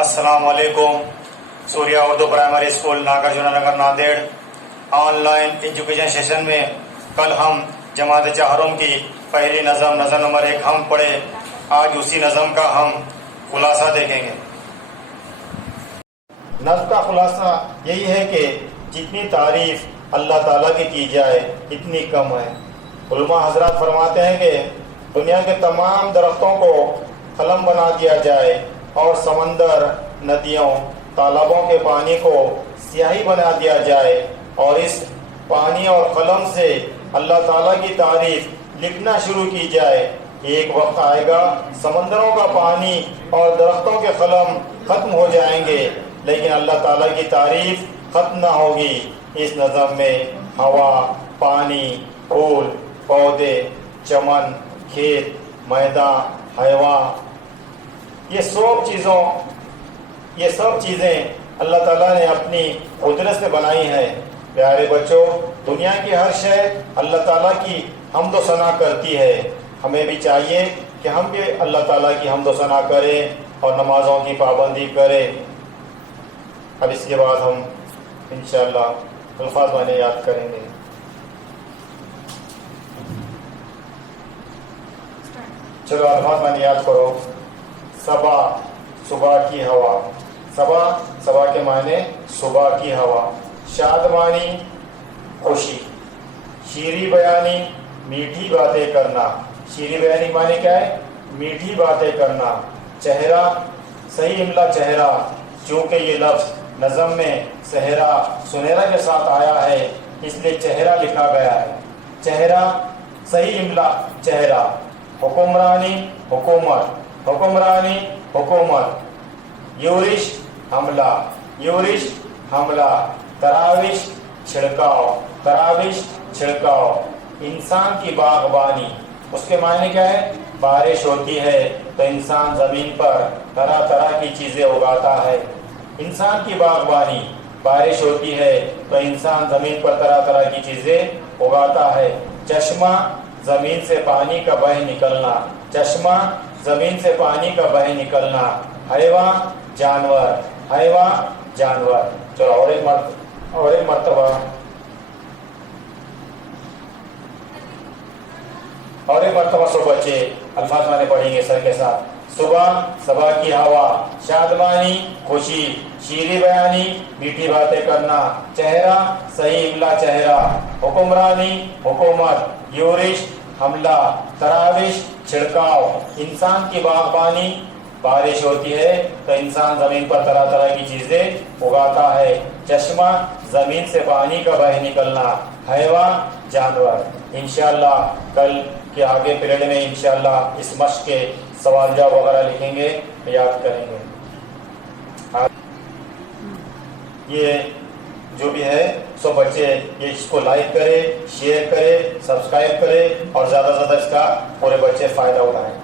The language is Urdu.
السلام علیکم. Surya Urdu primary school Nagarjuna Nagar Nanded online education session میں کل ہم جماعت چہارم کی پہلی نظم نمبر 1 ہم پڑھے. آج اسی نظم کا ہم خلاصہ دیکھیں گے. نظم کا خلاصہ یہی ہے کہ جتنی تعریف اللہ تعالیٰ کی جائے اتنی کم ہے. علماء حضرات فرماتے ہیں کہ دنیا کے تمام درختوں کو قلم بنا دیا جائے اور سمندر، ندیوں، تالابوں کے پانی کو سیاہی بنا دیا جائے اور اس پانی اور قلم سے اللہ تعالیٰ کی تعریف لکھنا شروع کی جائے، ایک وقت آئے گا سمندروں کا پانی اور درختوں کے قلم ختم ہو جائیں گے لیکن اللہ تعالیٰ کی تعریف ختم نہ ہوگی. اس نظم میں ہوا، پانی، پھول، پودے، چمن، کھیت، میدان، حیوان، یہ سب چیزیں اللہ تعالیٰ نے اپنی قدرت سے بنائی ہیں. پیارے بچوں، دنیا کی ہر شے اللہ تعالیٰ کی حمد و ثنا کرتی ہے. ہمیں بھی چاہیے کہ ہم بھی اللہ تعالیٰ کی حمد و ثنا کریں اور نمازوں کی پابندی کریں. اب اس کے بعد ہم انشاءاللہ الفاظ میں یاد کریں گے. چلو الفاظ میں یاد کرو. صبا، صبح کی ہوا. صبا کے معنی صبح کی ہوا. شادمانی، خوشی. شیریں بیانی، میٹھی باتیں کرنا. شیریں بیانی معنی کیا ہے؟ میٹھی باتیں کرنا. چہرہ، صحیح املا چہرہ، چونکہ یہ لفظ نظم میں صحرا، سنہرا کے ساتھ آیا ہے اس لیے چہرہ لکھا گیا ہے. چہرہ، صحیح املا چہرہ. حکمرانی، حکومت. حکمرانی، حکومت. یورش، حملہ. یورش، حملہ. تراوش، چھڑکاؤ. تراوش، چھڑکاؤ. انسان کی باغبانی، اس کے معنی کیا ہے؟ بارش ہوتی ہے تو انسان زمین پر طرح طرح کی چیزیں اگاتا ہے. انسان کی باغبانی، بارش ہوتی ہے تو انسان زمین پر طرح طرح کی چیزیں اگاتا ہے. چشمہ، زمین سے پانی کا بہہ نکلنا. چشمہ، زمین سے پانی کا بہہ نکلنا. حیوان، جانور. حیوان، جانور. چلو اور ایک مرتبہ سب بچے الفاظ میں پڑھیں گے سر کے ساتھ. صبح، صبح کی ہوا. شادمانی، خوشی. شیریں بیانی، میٹھی باتیں کرنا. چہرہ، صحیح املا چہرہ. حکمرانی، حکومت. یورش، حملہ. تراوش، چھڑکاؤ. انسان کی باغبانی، بارش ہوتی ہے تو انسان زمین پر طرح طرح کی چیزیں اگاتا ہے. چشمہ، زمین سے پانی کا بہہ نکلنا. حیوان، جانور. انشاءاللہ کل کے آگے پیریڈ میں انشاءاللہ اس مشق کے سوال جواب وغیرہ لکھیں گے، یاد کریں گے. یہ جو بھی ہے سب بچے یہ اس کو لائک کرے، شیئر کرے، سبسکرائب کرے اور زیادہ سے زیادہ اس کا پورے بچے فائدہ اٹھائیں.